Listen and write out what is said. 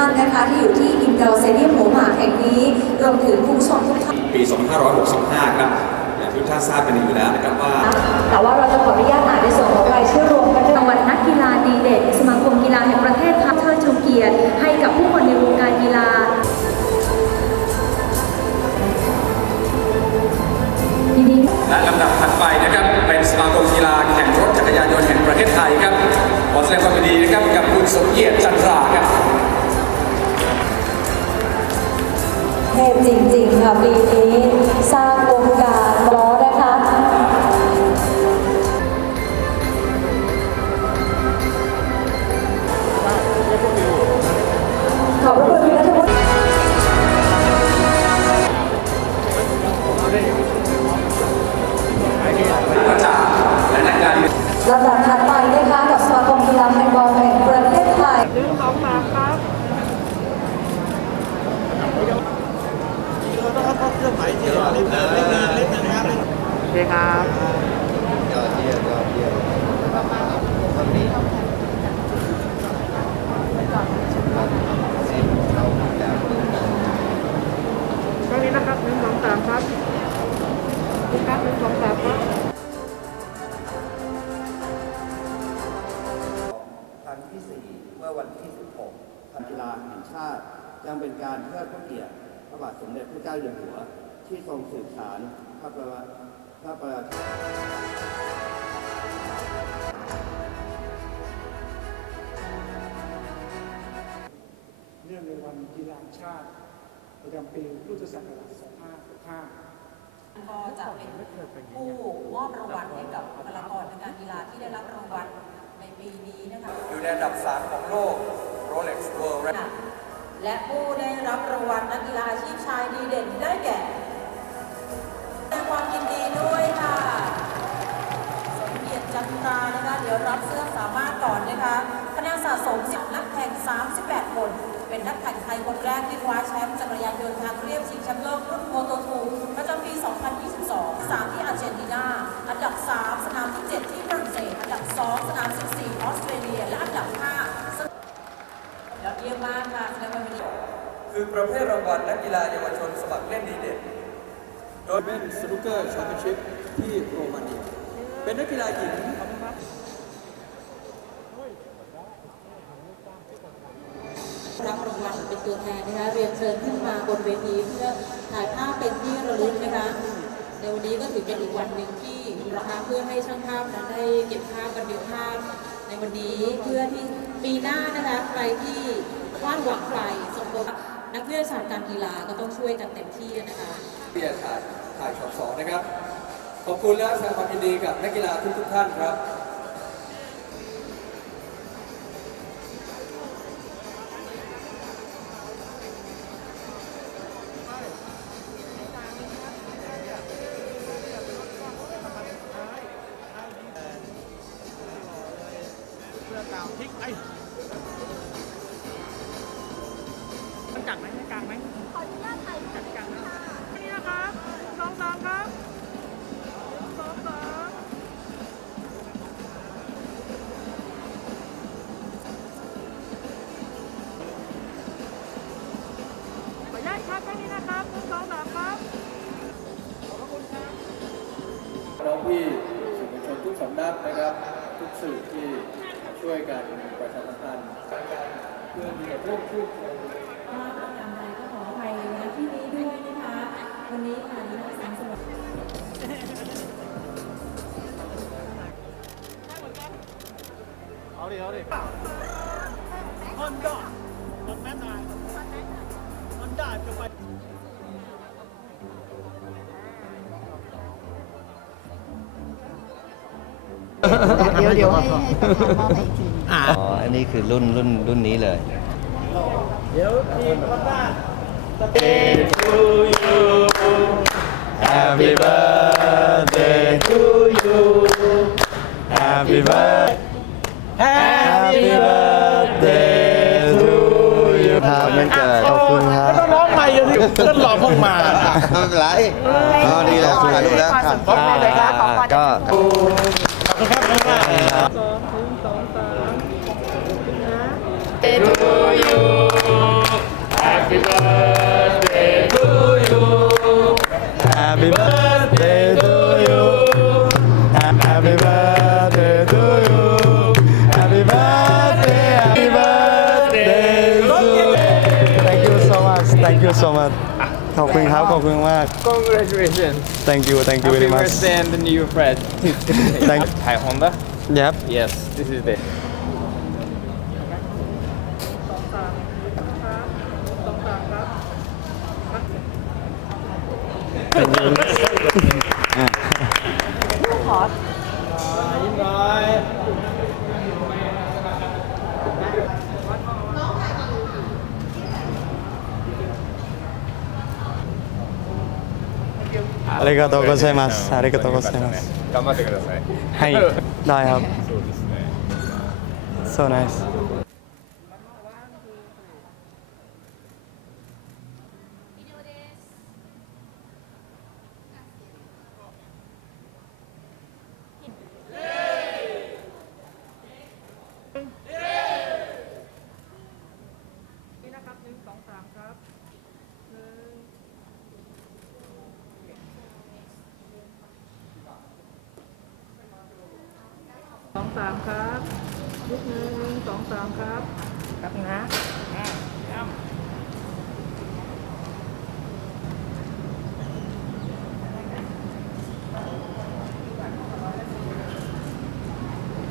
ท่านนะคะที่อยู่ที่อินดอร์สเตเดียมหัวหมากแห่งนี้รวมถึงผู้ชมทุกท่านปี 2565 ครับอย่างที่ทุกท่านทราบกันดีอยู่แล้วนะครับว่า แต่ว่าเราจะขออนุญาตอ่านในส่วนของรายชื่อรวมกันด้วยรางวัลนักกีฬาดีเด่นสมาคมกีฬาแห่งประเทศไทยเทิดชูเกียรติให้กับผู้คนในวงการกีฬายินดีและลำดับถัดไปนะครับเป็นสมาคมกีฬาแข่งรถจักรยานยนต์แห่งประเทศไทยครับขอแสดงความยินดีนะครับกับคุณสมเกียรติจันทรา พจริง ๆ ค่ะปีนี้สร้างวงการ ตรงนี้นะครับหนึ่งสองสามครับครับหนึ่งสองสามครับครั้งที่4เมื่อวันที่ 16พันกีฬาแห่งชาติยังเป็นการเทิดพระเกียรติพระบาทสมเด็จพระเจ้าอยู่หัว ที่ทรงสืบสารพระประวัติพระประวัติเนื่องในวันกีฬาแห่งชาติประจำปีพุทธศักราช2565ก็จะเป็นผู้มอบรางวัลให้กับบุคลากรทางการกีฬาที่ได้รับรางวัลในปีนี้นะคะอยู่ในอันดับ 3 ของโลก Rolex World Record และผู้ได้รับรางวัลนักกีฬาอาชีพชายดีเด่นได้แก่ ยอดเยี่ยมมากค่ะแสดงความยินดีคือประเภทรางวัลนักกีฬาเยาวชนสมัครเล่นดีเด่นโดยเป็นสนุกเกอร์แชมเปี้ยนชิพที่โรมาเนียเป็นนักกีฬาหญิงรับรางวัลเป็นตัวแทนนะคะเรียนเชิญขึ้นมาบนเวทีเพื่อถ่ายภาพเป็นที่ระลึกนะคะในวันนี้ก็ถือเป็นอีกวันหนึ่งที่นะคะเพื่อให้ช่างภาพนั้นได้เก็บภาพบันทึกภาพในวันนี้เพื่อที่ปีหน้านะคะใครที่ วาดหวังใครสมบูรณ์นักวิทยาศาสตร์การกีฬาก็ต้องช่วยกันเต็มที่นะคะเบียร์ถ่ายถ่ายช็อตสองนะครับ ขอบคุณและแสดงความยินดีกับนักกีฬาทุกทุกๆท่านครับเพื่อกล่าวพลิกไอ้ นะครับหนึ่งสองสามครับน้องพี่สื่อมวลชนทุกสำนักนะครับ ทุกสื่อที่ช่วยกันประชาสัมพันธ์เพื่อที่จะร่วมพูดคุยถ้าประการใดก็ขออภัยนะที่นี้ด้วยนะคะวันนี้ค่ะดิฉันสังสมเอาดิเอาดิฮอนด้าฮอนแมนนายฮอนด้าจะไป เดี๋ยวเดี๋ยวให้ให้ประธานมอบให้อีกทีอ๋อ อันนี้คือรุ่นรุ่นรุ่นนี้เลยเดี๋ยวทีมฮอนด้า Happy birthday to you Happy birthday Happy birthday to you ครับมันเกิดขอบคุณครับต้องร้องใหม่เลยที่เพื่อนหลอกพวกมา ไม่เป็นไรอ๋อดีแล้วถ่ายรูปแล้วครับก็ขอบคุณ นะครับแล้วก็สองหนึ่งสองสามนะ to you Happy birthday to you Happy birthday to you. Happy birthday to you. Happy birthday Happy birthday to you. Thank you so much Thank you so much. ขอบคุณครับ ขอบคุณมาก Congratulations. thank you thank you Happy very much birthday and the new friend. Thank- Hi Honda. yep Yes, this is the. สอ ありがとうございます。ありがとうございます。頑張ってください。はい。だよ。そうですね。So nice. Thank. สองสามครับลูกหนึ่งสองสามครับ ครับนะ